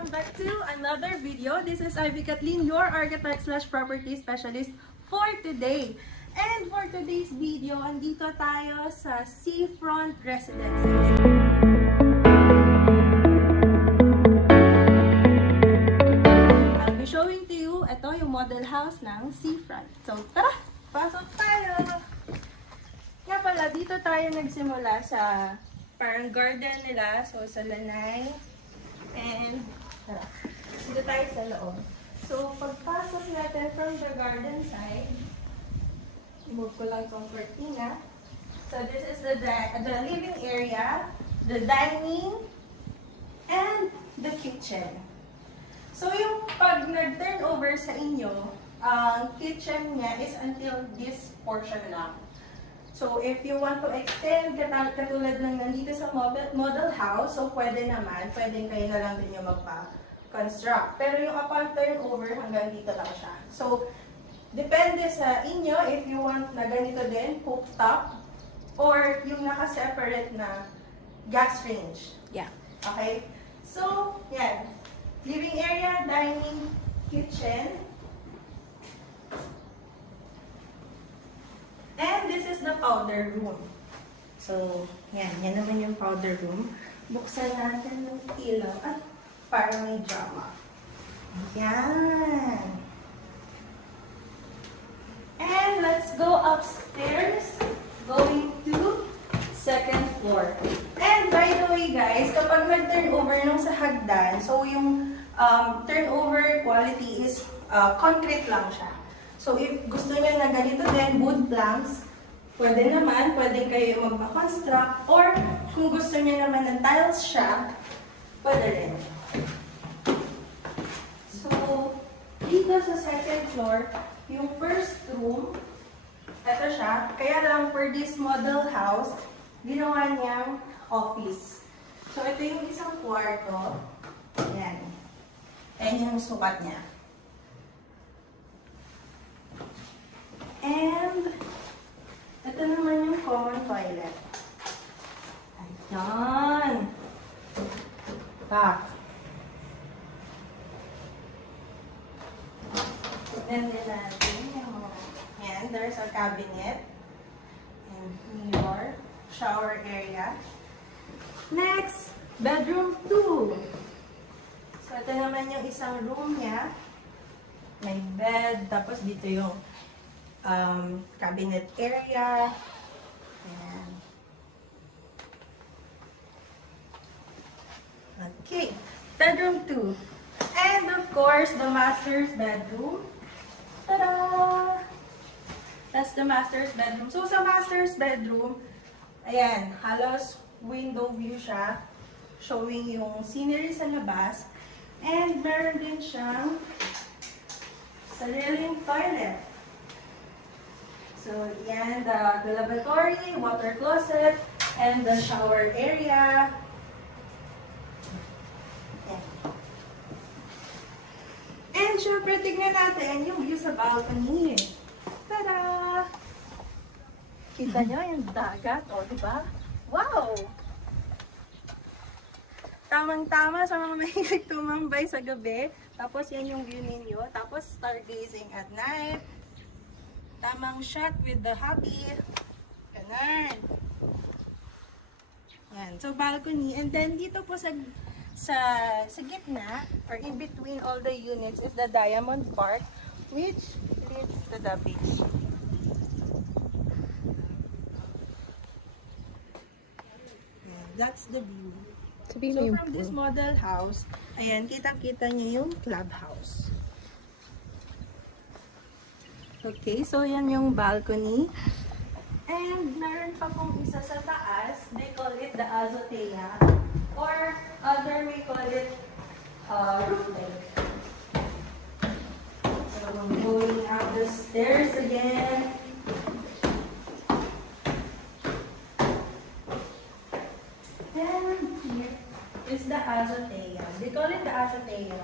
welcome back to another video. This is Ivy Kathleen, your architect slash property specialist for today. And for today's video, andito tayo sa Seafront Residences. I'll be showing to you, ito yung model house ng Seafront. So tara, pasok tayo! Nga pala, dito tayo nagsimula sa parang garden nila, so sa lanay. And, tara, dito tayo sa loob. So, pagpasok natin from the garden side, move ko lang itong cortina. So, this is the living area, the dining, and the kitchen. So, yung pag nag-turn over sa inyo, ang kitchen niya is until this portion lang. So, if you want to extend, katulad ng nandito sa model house, so pwede naman, pwedeng kayo na lang din yung magpa-construct. Pero yung upon turnover, hanggang dito lang siya. So, depende sa inyo if you want na ganito din, cooktop, or yung naka-separate na gas range. Yeah. Okay? So, yan. Living area, dining, kitchen. And this is the powder room. So, yan. Yan naman yung powder room. Buksan natin yung ilaw. At parang may drama. Yan. And let's go upstairs. Going to second floor. And by the way guys, kapag nag-turnover nung sa hagdan, so yung turnover quality is concrete lang siya. So, if gusto niyo na ganito din, wood planks, pwede naman, pwede kayo magpa-construct, or kung gusto niyo naman ng tiles siya, pwede rin. So, dito sa second floor, yung first room, ito siya, kaya lang for this model house, ginawa niyang office. So, ito yung isang kwarto. Ayan. Ayan yung sukat niya. And, ito naman yung common toilet. Ayan. Back. Then, natin yung, ayan, there's a cabinet. And mirror. Shower area. Next, bedroom 2. So, ito naman yung isang room niya. May bed, tapos dito yung cabinet area. Ayan. Okay. Bedroom 2. And of course, the master's bedroom. Ta-da! That's the master's bedroom. So, sa master's bedroom, ayan, halos window view siya. Showing yung scenery sa labas. And meron din siyang sariling toilet. So, yan, the lavatory, water closet, and the shower area. Yan. And syempre, tignan natin yung view sa balcony. Tada! Kita nyo yung dagat, o, diba? Wow! Tamang-tama sa mga mahilig tumambay sa gabi. Tapos, yan yung view ninyo. Tapos, stargazing at night. Tamang shot with the hubby. Ganun. Yan. So, balcony. And then, dito po sa gitna, or in between all the units, is the Diamond Park, which leads to the beach. Yan. That's the view. So, from this model house, ayan, kitang-kita niyo yung clubhouse. Okay, so yan yung balcony. And meron pa pong isa sa taas. They call it the azotea. Or other we call it roof deck. So I'm going up the stairs again. And here is the azotea. They call it the azotea.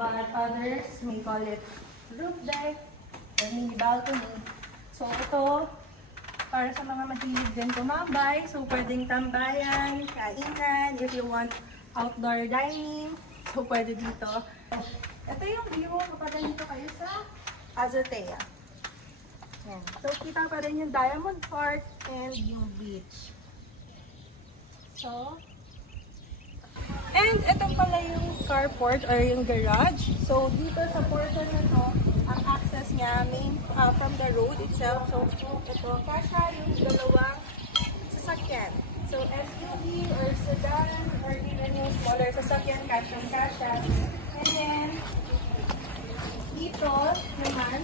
But others may call it roof deck. Mini balcony. So, ito, para sa mga mahilig din tumambay. So, pwedeng tambayan, kainan, if you want outdoor dining. So, pwede dito. Ito yung view kapag dito kayo sa Azotea. Yan. So, kita pa rin yung Diamond Park and yung beach. So, and ito pala yung carport or yung garage. So, dito sa portion na to, ang access niya main from the road itself. So, ito, kasha yung dalawang sasakyan. So, SUV or sedan or even yung smaller sasakyan, kasha. And then, dito naman,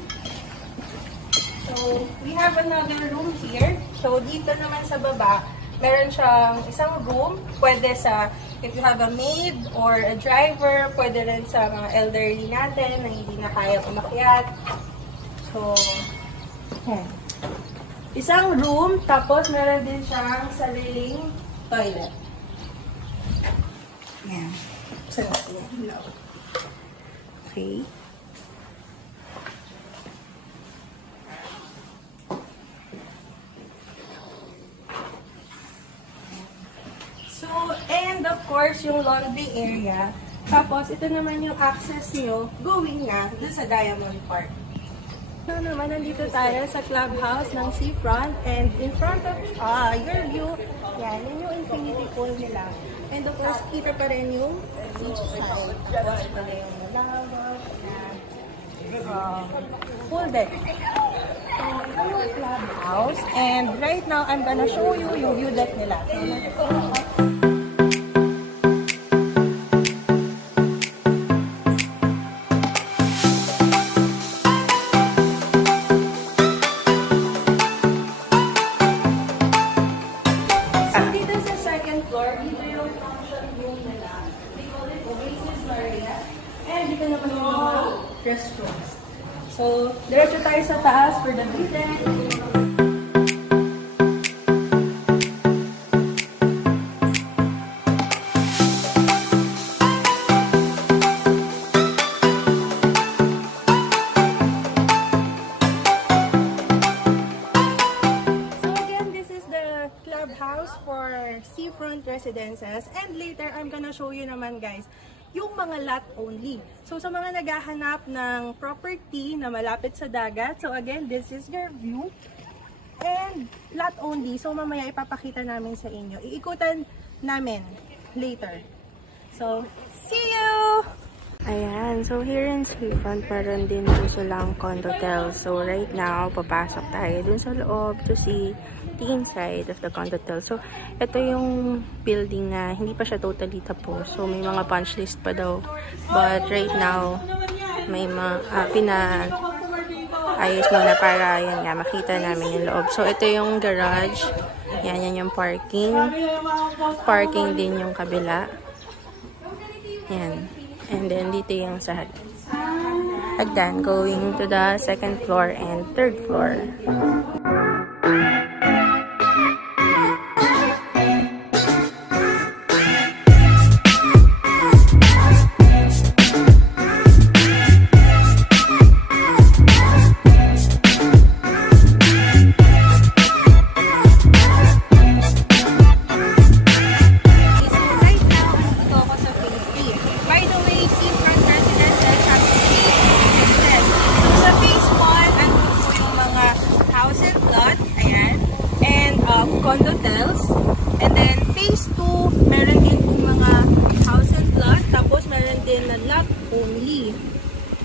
so, we have another room here. So, dito naman sa baba, meron siyang isang room. Pwede sa, if you have a maid or a driver, pwede rin sa mga elderly natin na hindi na kaya umakyat. So, isang room, tapos meron din siyang sariling toilet. Yan. So, yan. Okay. So, and of course, yung laundry area. Tapos, ito naman yung access nyo going na dun sa Diamond Park. So naman, nandito tayo sa clubhouse ng Seafront. And in front of your view, yan, yun yung infinity pool nila. And of course, kita pa rin yung beach side. Tapos, ito na yung malawak na pool deck. So, ito yung clubhouse. And right now, I'm gonna show you yung view deck nila. So, dito sa second floor, dito yung function room nila. They call it Oasis Area. And dito naman yung mga restrooms. So, diretso tayo sa taas for the view deck. Clubhouse for Seafront Residences, and later I'm gonna show you naman guys yung mga lot only. So sa mga naghahanap ng property na malapit sa dagat, so again, this is your view and lot only. So mamaya ipapakita namin sa inyo. Iikutan namin later. So, see you! Ayan, so here in Seafront, meron din po silang condotel. So right now, papasok tayo dun sa loob to see the inside of the condotel. So ito yung building na hindi pa siya totally tapos. So may mga punch list pa daw. But right now, may mga pina-ayos muna para yan nga, makita namin yung loob. So ito yung garage. Yan yung parking. Parking din yung kabila. Yan. And then, dito yung sa hagdan going to the second floor and third floor. Condotels. And then, phase 2, meron din po mga house and lot. Tapos, meron din na lot only.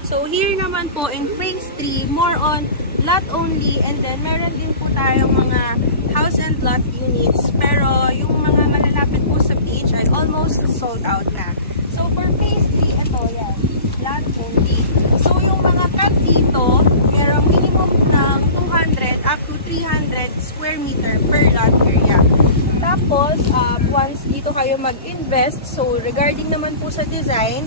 So, here naman po, in phase 3, more on lot only. And then, meron din po tayong mga house and lot units. Pero, yung mga malalapit po sa beach ay almost sold out na. So, for phase 3, ito yan. Lot only. So, yung mga cut dito, merong minimum ng 200 up to 300 square meter per lot area. Tapos, once dito kayo mag-invest, so regarding naman po sa design,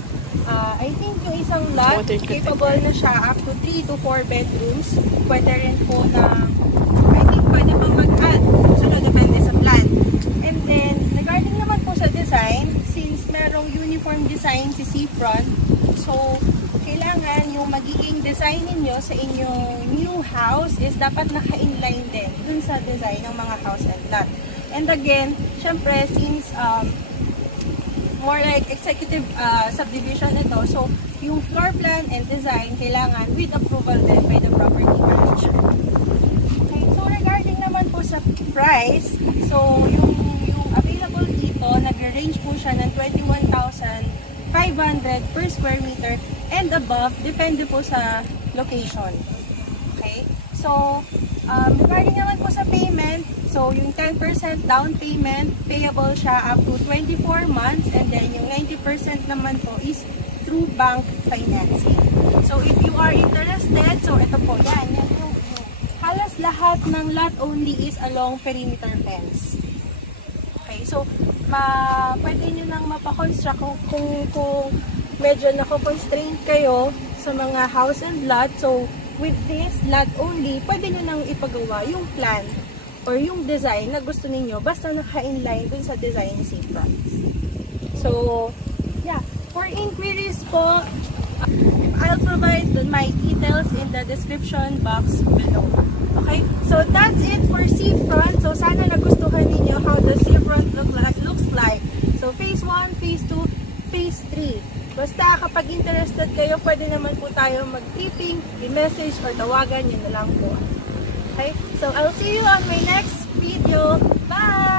I think yung isang lot, capable na siya up to 3 to 4 bedrooms. Pwede rin po na, I think pwede pang mag-add. So, depende sa plan. And then, regarding naman po sa design, since merong uniform design si Seafront, so, kailangan yung magiging design ninyo sa inyong new house is dapat naka-inline din dun sa design ng mga house and lot. And again, syempre, since more like executive subdivision ito. So, yung floor plan and design kailangan with approval din by the property manager. Okay, so regarding naman po sa price, so yung available dito, nag-range po siya ng 21,500 per square meter and above, depende po sa location. Okay, so regarding naman po sa payment, so yung 10% down payment, payable siya up to 24 months, and then yung 90% naman po is through bank financing. So if you are interested, so ito po, yan yung halos lahat ng lot only is along perimeter fence. Okay, so pwede nyo nang mapakonstruct kung medyo nako-constraint kayo sa mga house and lot. So with this lot only, pwede nyo nang ipagawa yung plan or yung design na gusto ninyo basta naka-inline dun sa design seafront. So, yeah. For inquiries po, I'll provide my details in the description box below. Okay? So, that's it for seafront. So, sana nagustuhan ninyo how the seafront looks like. So, phase 1, phase 2, phase 3. Basta kapag interested kayo, pwede naman po tayo mag-tipping, i-message, or tawagan nyo na lang po. Okay? So, I'll see you on my next video. Bye!